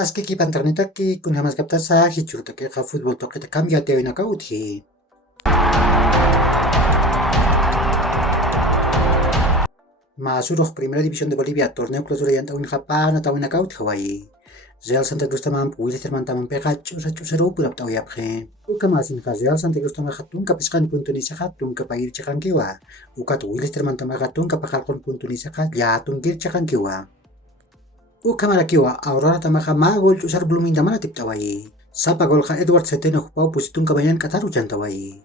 Aski ki panternitaki kun hamas kaptasa hichurtaki ka fútbol toque cambia te na kauthi. Masuk Primera División de Bolivia, torneo clausura yang tahun kapan atau na kaut Hawaii. Real Santa Cruz tamam puili terman tamam peka chusero pulap tau yaphe. Uka masin ka Real Santa Cruz tamam khatung ka piskan punto ni sakhatung ka pair chakan kiwa. Uka tu wilis terman tamam khatung ka pakalkon punto ni sakhat ya tungkir chakan kiwa. Uka marakiwa Aurora tamam ka magol chusar blumin tamam tip tawai. Sapa gol ka Edward Seteno pau pusitung kabayan kataru jantawai.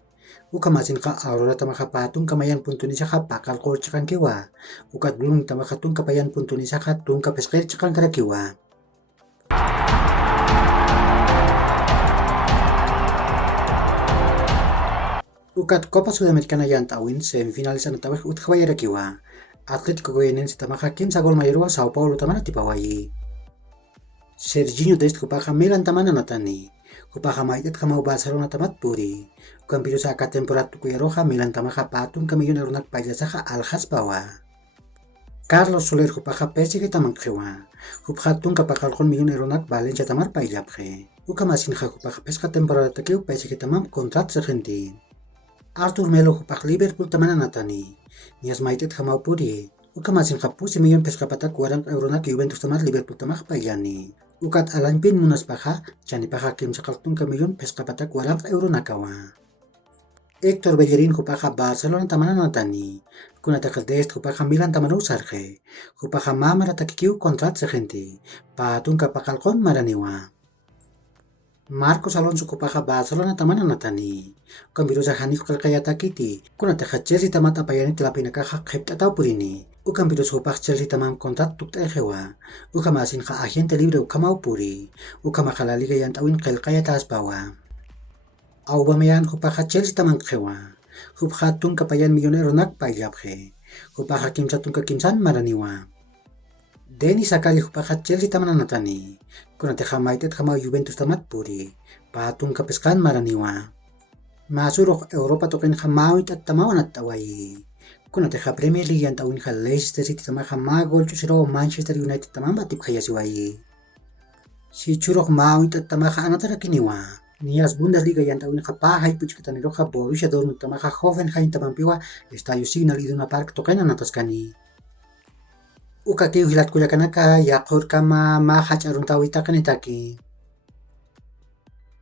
Uka masin ka Aurora tamam ka patung kamayan punto ni sakhat pakal kol chakan kiwa. Ukat blum tamam khatung kapayan punto ni sakhat tung ka peskair chakan karakiwa. Ukat Copa Sudamericana yang tawin semifinales anu taweh ut khawaya kiwa. Atletico Goianense tamaka kim sa gol mayroa Sao Paulo tamana tipawai. Serginho Dest kupaka Milan tamana natani. Kupaka maitet kamau Barcelona tamat puri. Ukan pidu sa ka temporada tukuyaroha Milan tamaka patung kamiyon erunak pajasaka Alhas bawa. Carlos Soler kupaka PSG tamang khiwa. Kupakatong kapakalkon miyon erunak Valencia tamar paijaphe. Uka masin kha kupaka peska temporada takiu PSG tamam kontrat sekhenti. Arthur Melo kupak Liverpool tamana natani. Nias maitet kamau puri. Uka masin kapusi miyon peska patak warang erunak Juventus tamar Liverpool tamak payani. Ukat Alan Pin munas paha jani paha kim sakaltung kamiyon peska patak warang eurunakawa. Hector Bellerin kupaka Barcelona tamana natani. Kunata Dest kupaka Milan tamano sarge. Kupaka mamara takikiu kontrat sekhenti. Patung kapakalkon maraniwa. Marcos Alonso kupaka Barcelona tamana natani. Ukan sa hanif kalkaya takiti. Kunata Chelsea tamat apayani tilapinaka hep atau purini. Ukan kupak Chelsea tamam kontrat tuk ehewa. Uka masin ka agente libre ukamau puri. Uka makalaliga yang tawin kalkaya tas bawa. Aubameyang kupaka Chelsea tamang kewa. Kupaka tung kapayan milyoner nak payaphe. Kupaka kimsa tung kimsan maraniwa. Denis Zakaria kupaka Chelsea tamana natani. Kunate maitet kamau Juventus tamat puri. Patung kapeskan maraniwa. Masurok Europa token hamawit at tamawan at tawai. Kunate Premier League yang tawin Leicester City tamaka magol chusiro Manchester United tamang batip kaya siwai. Si churok mawit at tamaka anatara kiniwa. Nias Bundesliga yang tawin pahay puchkatan roja Borussia Dortmund tamaka Hoffenheim tamampiwa Estadio Signal Iduna Park token anatoskani. Uka kiu hilat kuya kanaka yakor kama mahach aruntawi takanitaki.